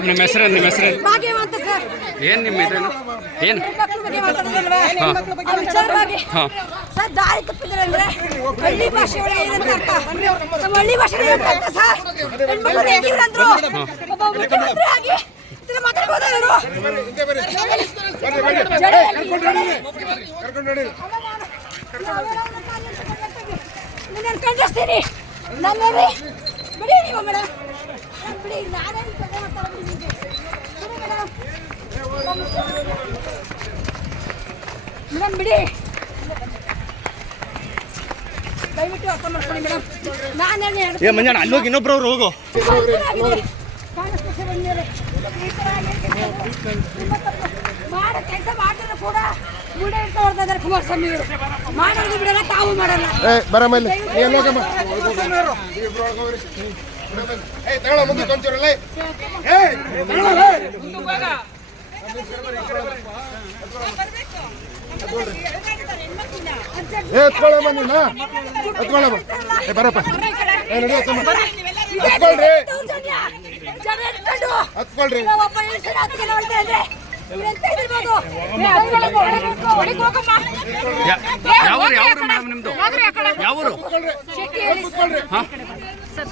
Madam ನಿಮ್ಮ ಹೆಸರು ನಿಮ್ಮ ಹೆಸರು? ಭಾಗ್ಯವಂತ ಸರ್. ಏನು ನಿಮ್ಮ ಇದೇನು ಏನು? ಹೆಣ್ಮಕ್ಳ ಬಗ್ಗೆ ಮಾತಾಡೋದಿಲ್ವಾ? ಹಾ. ಆ ವಿಚಾರವಾಗಿ ಹಾ. ಸರ್ ದಾರಿ ತಪ್ಪಿದ್ರೆ ಅಂದ್ರೆ ಹಳ್ಳಿ ಭಾಷೆ ಒಳಗೆ ಏನಂತ ಅರ್ಥ. ನಮ್ಮ ಹಳ್ಳಿ ಭಾಷೆ ಏನಂತ ಅರ್ಥ ಸರ್? ಹೆಣ್ಮಕ್ಳು ಹೇಗಿದ್ರು ಅಂದ್ರು? ಒಬ್ಬ ಮುಖ್ಯಮಂತ್ರಿ ಆಗಿ ಇದನ್ನ ಮಾತಾಡ್ಬೋದಾ ಇವರು? ನಾನು ನನ್ನ ಬಿಡಿ ನೀವು ಮೇಡಮ್. ಬಿಡಿ ನಾನೇನು ಮೇಡಮ್ ಬಿಡಿ. ದಯವಿಟ್ಟು ಅರ್ಥ ಮಾಡ್ಕೊಳ್ಳಿ ಮೇಡಮ್. ನಾನೇನು ಏ ಮಂಜಾಣ ಅಲ್ಲಿ ಹೋಗಿ ಇನ್ನೊಬ್ರವ್ರು ಹೋಗು. ಮಾಡೋ ಕೆಲಸ ಮಾಡ್ತಾರೆ ಕೂಡ ಮುಂದೆ ಇರ್ತಾ ಹೊಡ್ತಾ ಇದ್ದಾರೆ ಕುಮಾರಸ್ವಾಮಿ ಅವರು ಮಾಡೋದು ಬಿಡಲ್ಲ ತಾವು ಮಾಡಲ್ಲ. ಏ ಬರಮ್ಮ ಇಲ್ಲಿ ಏ ತಗೊಳ ಮುಂದೆ ಕೊಂಚೂರಲ್ಲ ಏ ಬರಪ್ಪ ಏ ನಡಿ ಅತ್ಕೊಳ್ರಿ ಹತ್ಕೊಳ್ರಿ. ಜನ ಇಟ್ಕೊಂಡು ಹತ್ಕೊಳ್ರಿ ಒಬ್ಬ ಹೆಣ್ಸನ್ನ ಹತ್ತಿಗೆ ನೋಡ್ತಾ ಇದ್ರೆ ಇವ್ರೆಂತ ಇದಿರ್ಬೋದು? ಹೋಗಮ್ಮ. ಯಾವ ಯಾವರು ಮೇಡಮ್ ನಿಮ್ಮದು ಯಾವರು?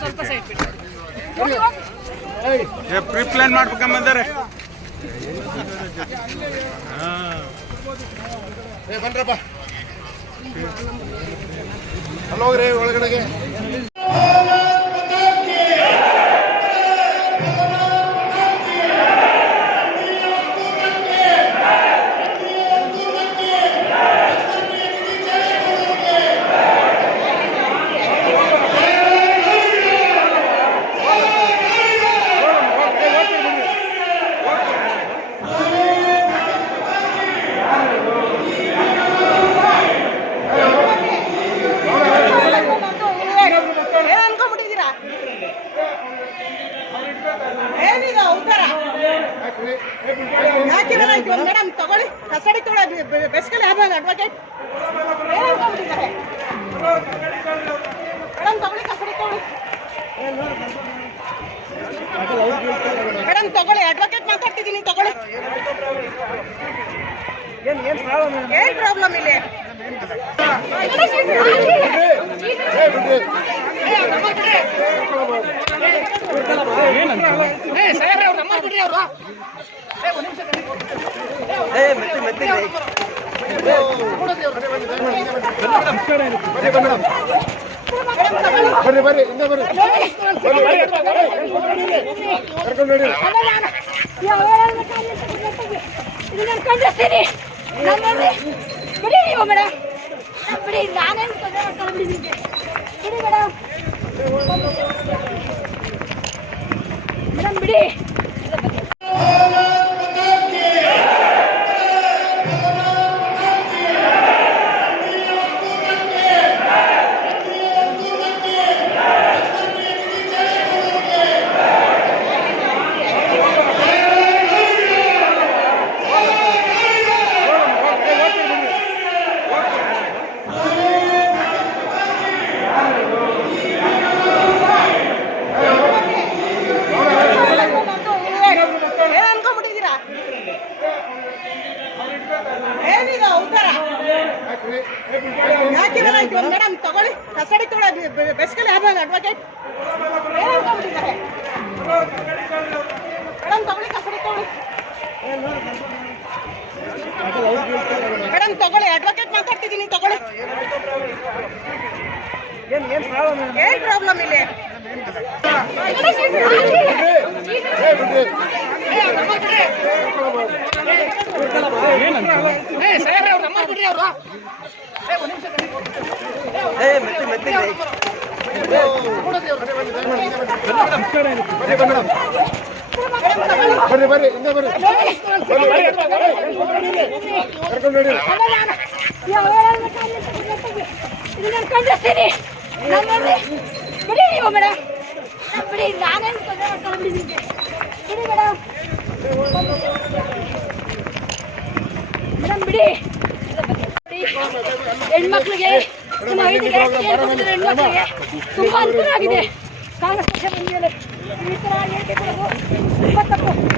ಶೆಟ್ಟಿ ಹೇಳಿ ಸರ್. ಹಾಂ ಪ್ರೀ ಪ್ಲಾನ್ ಮಾಡ್ಬೇಕಂಬಂದರೆ. ಏ ಬನ್ರಪ್ಪ. ಹಲೋ ರೀ ಒಳಗಡೆಗೆ. ಮೇಡಮ್ ತಗೊಳ್ಳಿ? ಕಸಡಿ ತಗೊಳ್ಳಿ ಬೆಸ್ಕಲ್ಲಿ ಆದ್ಮೇಲೆ ಅಡ್ವೊಕೇಟ್ ಮೇಡಮ್ ತಗೊಳ್ಳಿ, ಕಸಡಿ ತಗೊಳ್ಳಿ. ಮೇಡಮ್ ತಗೊಳ್ಳಿ ಅಡ್ವೊಕೇಟ್ ಮಾತಾಡ್ತಿದ್ದೀನಿ ತಗೊಳ್ಳಿ. ಏನ್ ಪ್ರಾಬ್ಲಮ್ ಇಲ್ಲಿ? ಬಿಡ್ರಿ. ಬರ್ರಿ ಬರ್ರಿ ಹಿಂದೆ ಬರ್ರಿ ಕರ್ಕೊಂಡು ನೋಡಿ ಖಂಡಿಸ್ತೀನಿ ಬಿಡಿ ನೀವು ಮೇಡಮ್ ಬಿಡಿ ನಾನೇನು ತೊಂದರೆ ಮಾಡ್ತಾರೆ ಬಿಡಿ ನಿಮಗೆ ಬಿಡಿ ಮೇಡಮ್ ಮೇಡಮ್ ಬಿಡಿ. ಇದು ಮೇಡಮ್ ತಗೊಳ್ಳಿ. ಕಸ್ಟಡಿ ತಗೊಳ್ಳಿ. ಬೆಸ್ಕಲ್ಲಿ ಯಾರು ಅಡ್ವೊಕೇಟ್ ಮೇಡಮ್ ತಗೊಳ್ಳಿ, ಕಸ್ಟಡಿ ತಗೊಳ್ಳಿ. ಮೇಡಮ್ ತಗೊಳ್ಳಿ ಅಡ್ವೊಕೇಟ್ ಮಾತಾಡ್ತಿದ್ದೀನಿ, ತಗೊಳ್ಳಿ. ಏನ್ ಪ್ರಾಬ್ಲಮ್ ಇಲ್ಲಿ? ಬರ್ರಿ ಬರ್ರಿ ಹಿಂದೆ ಬರ್ರಿ ಕರ್ಕೊಂಡು ನೋಡಿ ಬಿಡಿ ನೀವು ಮೇಡಮ್ ಬಿಡಿ ನಾನೇನು ತೊಂದರೆ ಬಿಡಿ ನಿಮಗೆ. ಬಿಡಿ ಮೇಡಮ್ ಮೇಡಮ್ ಬಿಡಿ. ಹೆಣ್ಮಕ್ಳಿಗೆ ಹೆಣ್ಮಕ್ಳಿಗೆ ತುಂಬಾ ಅನುಕೂಲ ಆಗಿದೆ. ಕಾಂಗ್ರೆಸ್ ಪಕ್ಷ ಬಂದಿದೆ ಈ ಥರ ಹೇಳಿಕೆ ಕೊಡೋದು ನಾವು ಮಾಡಲ್ಲ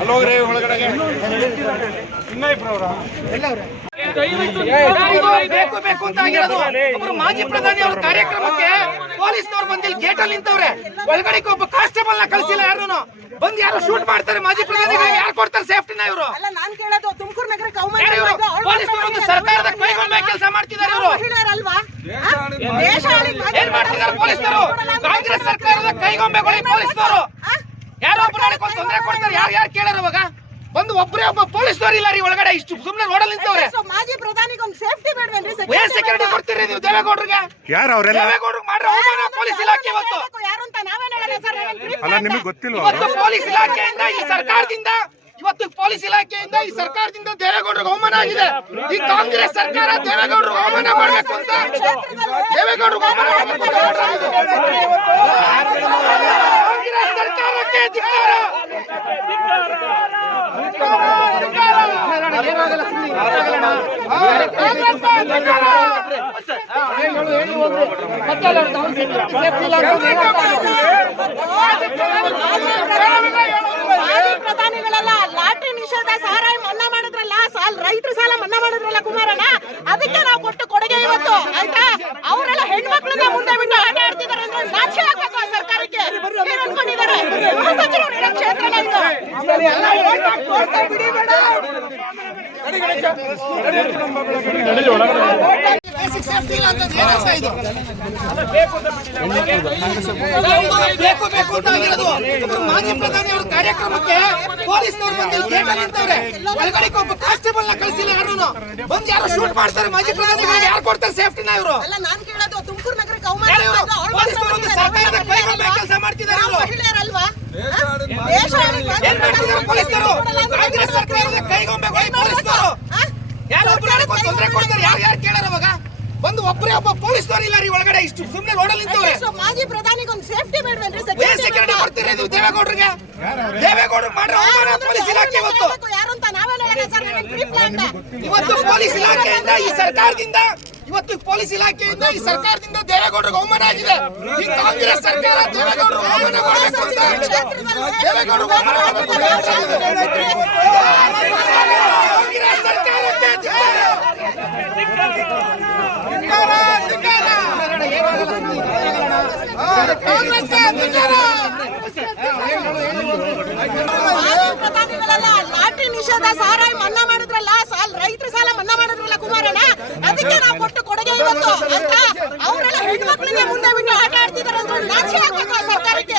ಅಲ್ಲಿ ಹೋಗ್ರಿ ಒಳಗಡೆಗೆ. ಬೇಕು ಬೇಕು ಅಂತ ಆಗಿರೋದು ಒಬ್ರು ಮಾಜಿ ಪ್ರಧಾನಿ ಅವ್ರ ಕಾರ್ಯಕ್ರಮಕ್ಕೆ ಪೊಲೀಸ್ನವ್ರು ಬಂದಿಲ್ಲಿ ಗೇಟ್ ಅಲ್ಲಿ ನಿಂತವ್ರೆ. ಒಳಗಡೆ ಒಬ್ಬ ಕಾನ್ಸ್ಟೇಬಲ್ನ ಕಳಿಸಿಲ್ಲ ಯಾರು ಬಂದ್ ಯಾರು ಶೂಟ್ ಮಾಡ್ತಾರೆ ಮಾಜಿ ಪ್ರಧಾನಿಗಳಿಗೆ ಯಾರು ಕೊಡ್ತಾರೆ ಸೇಫ್ಟಿನ ಇವರು? ಅಲ್ಲ ನಾನ್ ಕೇಳೋದು ತುಮಕೂರು ನಗರಕ್ಕೆ ಪೊಲೀಸ್ನವರು ಒಂದು ಸರ್ಕಾರದ ಕೈಗೊಂಬೆ ಕೆಲಸ ಮಾಡ್ತಿದ್ದಾರೆ ಅವರು ಏನ್ ಮಾಡ್ತಿದ್ದಾರೆ ಪೊಲೀಸ್ನವರು? ಕಾಂಗ್ರೆಸ್ ಸರ್ಕಾರದ ಕೈಗೊಂಬೆಗಳು ಪೊಲೀಸ್ನವರು. ಆ? ಯಾರೋ ಒಬ್ರು ನಾಳೆ ತೊಂದರೆ ಕೊಡ್ತಾರೆ. ಯಾರು ಯಾರು ಕೇಳಾರ ಅವಾಗ ಬಂದು ಒಬ್ಬರೇ ಒಬ್ಬ ಪೊಲೀಸ್ನವ್ರು ಇಲ್ಲ ರೀ ಒಳಗಡೆ. ಇಷ್ಟು ಸುಮ್ಮನೆ ರೋಡಲ್ಲಿ ನಿಂತವ್ರೆ. ಸೊ ಮಾಜಿ ಪ್ರಧಾನಿಗೆ ಒಂದು ಸೇಫ್ಟಿ ಬೇಡವೇನ್ರಿ? ಏನ್ ಸೆಕ್ಯೂರಿಟಿ ಕೊಡ್ತೀರಿ ನೀವು? ದೇವೇಗೌಡರಿಗೆ? ಯಾರು ಅವರೆಲ್ಲ? ದೇವೇಗೌಡರಿಗೆ ಮಾಡ್ರೆ ಅವಮಾನ ಪೊಲೀಸ್ ಇಲಾಖೆ ಇವತ್ತು. ಯಾರು ಅಂತ ನಾವೇನ್ ಹೇಳಲ್ಲ ಸರ್ ಅಲ್ಲ ನಿಮಗೆ ಗೊತ್ತಿಲ್ವಾ? ಇವತ್ತು ಪೊಲೀಸ್ ಇಲಾಖೆಯಿಂದ ಈ ಸರ್ಕಾರದಿಂದ ಇವತ್ತು ಪೊಲೀಸ್ ಇಲಾಖೆಯಿಂದ ಈ ಸರ್ಕಾರದಿಂದ ದೇವೇಗೌಡರಿಗೆ ಅವಮಾನ ಆಗಿದೆ. ಈ ಕಾಂಗ್ರೆಸ್ ಸರ್ಕಾರ ದೇವೇಗೌಡರಿಗೆ ಅವಮಾನ ಮಾಡಬೇಕು ಅಂತ ದೇವೇಗೌಡರಿಗೆ ಅವಮಾನ ಮಾಡ್ಬೇಕು ಅಂತ ಹೊರಟಿದೆ. ಕಾಂಗ್ರೆಸ್ ಸರ್ಕಾರಕ್ಕೆ ಧಿಕ್ಕಾರ. ಕಾಂಗ್ರೆಸ್ಗೆ ಧಿಕ್ಕಾರ. ಮಾಜಿ ಪ್ರಧಾನಿಗಳೆಲ್ಲ ಲಾಟ್ರಿ ನಿಷೇಧ ಸಾರಾಯಿ ಮನ್ನಾ ಮಾಡಿದ್ರಲ್ಲ ಸಾಲ ರೈತರ ಸಾಲ ಮನ್ನಾ ಮಾಡಿದ್ರಲ್ಲ ಕುಮಾರಣ್ಣ ಅದಕ್ಕೆ ನಾವು ಕೊಟ್ಟು ಕೊಡುಗೆ ಇವತ್ತು ಆಯ್ತಾ ಅವರೆಲ್ಲ ಹೆಣ್ಮಕ್ಳನ್ನ ಮುಂದೆ ಬಿಟ್ಟು ಆಟ ಆಡ್ತಿದ್ದಾರೆ ಅಂದ್ರೆ ನಾಚಿಕೆ ಹಾಕ್ಬೇಕು ಸರ್ಕಾರಕ್ಕೆ ಏನ್ ಅನ್ಕೊಂಡಿದ್ದಾರೆ ಗೃಹ ಸಚಿವರು ಇರೋ ಕ್ಷೇತ್ರನ ಇದು ಎಲ್ಲ ಓಟ್ ಹಾಕ್ ತೋರ್ಸಿ ಬಿಡಿ ಬೇಡ. ಬೇಸಿಕ್ ಸೇಫ್ಟಿ ಇಲ್ಲ ಅಂತ ಏನ್ ಅರ್ಥ ಇದು? ಬೇಕು ಬೇಕು ಅಂತ ಆಗಿರೋದು ಒಬ್ರು ಮಾಜಿ ಪ್ರಧಾನಿ ಅವರ ಕಾರ್ಯಕ್ರಮಕ್ಕೆ ಪೊಲೀಸ್ನವ್ರು ಬಂದು ಗೇಟ್ ಅಲ್ಲಿ ನಿಂತವ್ರೆ ಒಳಗಡೆ ಒಬ್ಬ ಕಾನ್ಸ್ಟೇಬಲ್ನ ಕಳಿಸಿಲ್ಲ ಯಾರು? ಬಂದ್ ಯಾರು ಶೂಟ್ ಮಾಡ್ತಾರೆ ಮಾಜಿ ಪ್ರಧಾನಿಗಳಿಗೆ ಯಾರು ಕೊಡ್ತಾರೆ ಸೇಫ್ಟಿನ ಇವರು ಅಲ್ಲ ನಾನ್ ಕೇಳೋದು ತುಮಕೂರು ನಗರಕ್ಕೆ ಕೌಮಾರ ಸರ್ಕಾರದ ಕೆಲಸ ಮಾಡ್ತಿದ್ದಾರೆ ಮಹಿಳೆಯರಲ್ವಾ? ಪೊಲೀಸರು ಕಾಂಗ್ರೆಸ್ ಸರ್ಕಾರದ ಕೈಗೊಂಬೆ ಪೊಲೀಸ್ನವರು ಆ? ಯಾರು ತೊಂದರೆ ಕೊಡ್ತಾರೆ ಯಾರು ಯಾರು ಕೇಳಾರ ಅವಾಗ ಬಂದು ಒಬ್ಬರೇ ಒಬ್ಬ ಪೊಲೀಸ್ನವ್ರು ಇಲ್ಲ ರೀ ಒಳಗಡೆ ಇಷ್ಟು ಸುಮ್ಮನೆ ರೋಡಲ್ಲಿ ನಿಂತವ್ರೆ ಮಾಜಿ ಪ್ರಧಾನಿಗೆ ಒಂದು ಸೇಫ್ಟಿ ಬೇಡವೇನ್ರಿ ಏನ್ ಸೆಕ್ಯೂರಿಟಿ ನೀವು ದೇವೇಗೌಡರಿಗೆ ದೇವೇಗೌಡರಿಗೆ ಮಾಡ್ರೆ ಅವಮಾನ ಪೊಲೀಸ್ ಇಲಾಖೆ ಇವತ್ತು ಯಾರು ಅಂತ ಸರ್ planned ಇವತ್ತು ಪೊಲೀಸ್ ಇಲಾಖೆಯಿಂದ ಈ ಸರ್ಕಾರದಿಂದ ಇವತ್ತು ಪೊಲೀಸ್ ಇಲಾಖೆಯಿಂದ ಈ ಸರ್ಕಾರದಿಂದ ದೇವೇಗೌಡರಿಗೆ ಅವಮಾನ ಆಗಿದೆ. ಈ ಕಾಂಗ್ರೆಸ್ ಸರ್ಕಾರ ದೇವೇಗೌಡರು ಅವಮಾನ ಮಾಡಬೇಕು ಅಂತ ಅವಮಾನ ಕಾಂಗ್ರೆಸ್ ಸರ್ಕಾರಕ್ಕೆ ಪ್ರಧಾನಿಗಳೆಲ್ಲ ಲಾಟ್ರಿ ನಿಷೇಧ ಸಾರಾಯಿ ಮನ್ನಾ ಮಾಡಿದ್ರಲ್ಲ ಸಾಲ ರೈತರ ಸಾಲ ಮನ್ನಾ ಮಾಡಿದ್ರಲ್ಲ ಕುಮಾರಣ್ಣ ಅದಕ್ಕೆ ನಾವು ಕೊಟ್ಟು ಕೊಡುಗೆ ಇವತ್ತು ಆಯ್ತಾ ಅವರೆಲ್ಲ ಹೆಣ್ಮಕ್ಳನ್ನ ಮುಂದೆ ಬಿಟ್ಟು ಆಟ ಆಡ್ತಿದ್ದಾರೆ ಅಂತ ನಾಚಿಕೆ ಹಾಕಬೇಕು ಸರ್ಕಾರಕ್ಕೆ.